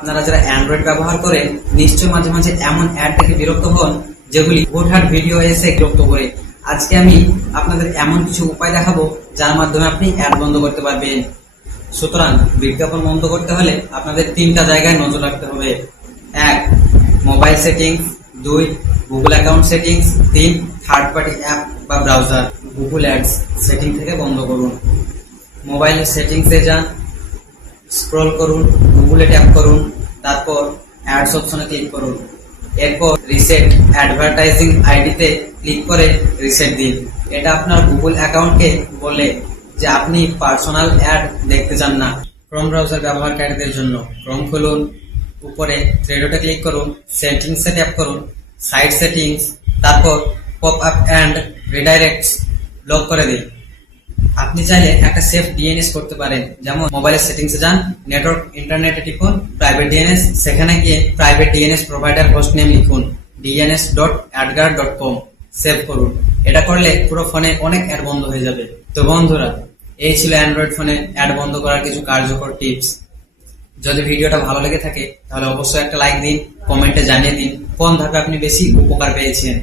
আপনারা যারা অ্যান্ড্রয়েড ব্যবহার করেন নিশ্চয়ই মাঝে মাঝে এমন অ্যাড দেখে বিরক্ত হন যেগুলি হুটহাট ভিডিও এসে বিরক্ত করে। আজকে আমি আপনাদের এমন কিছু উপায় দেখাবো যার মাধ্যমে আপনি অ্যাড বন্ধ করতে পারবেন। সুতরাং বিজ্ঞাপন বন্ধ করতে হলে আপনাদের তিনটা জায়গায় নজর রাখতে হবে। 1. Mobile settings, 2. Google account settings, 3. Third party app বা ব্রাউজার। গুগল অ্যাডস সেটিং থেকে বন্ধ করুন। মোবাইলের সেটিংসে যান, স্ক্রল করুন, গুগলে ট্যাপ করুন, তারপর অ্যাডস অপশনে ক্লিক করুন। এরপর রিসেট অ্যাডভার্টাইজিং আইডিতে ক্লিক করে রিসেট দিন। এটা আপনার গুগল অ্যাকাউন্টকে বলে যে আপনি পার্সোনাল অ্যাড দেখতে চান না। ক্রোম ব্রাউজার ব্যবহারকারীদের জন্য ক্রোম খুলুন, উপরে থ্রি ডটে ক্লিক করুন, সেটিংসে ট্যাপ করুন, সাইট সেটিংস, তারপর পপ আপ অ্যান্ড রিডাইরেক্টস ব্লক করে দিন। আপনি চাইলে একটা সেফ ডিএনএস করতে পারেন, যেমন মোবাইলের সেটিংসে যান, নেটওয়ার্ক ইন্টারনেটে টিপুন, প্রাইভেট ডিএনএস, সেখানে গিয়ে private DNS provider host name লিখুন dns.adgar.com, সেভ করুন। এটা করলে পুরো ফোনে অনেক অ্যাড বন্ধ হয়ে যাবে। তো বন্ধুরা, এই ছিল অ্যান্ড্রয়েড ফোনে অ্যাড বন্ধ করার কিছু কার্যকর টিপস। যদি ভিডিওটা ভালো লেগে থাকে তাহলে অবশ্যই একটা লাইক দিন, কমেন্টে জানিয়ে দিন কোন ধাপে আপনি বেশি উপকার পেয়েছেন।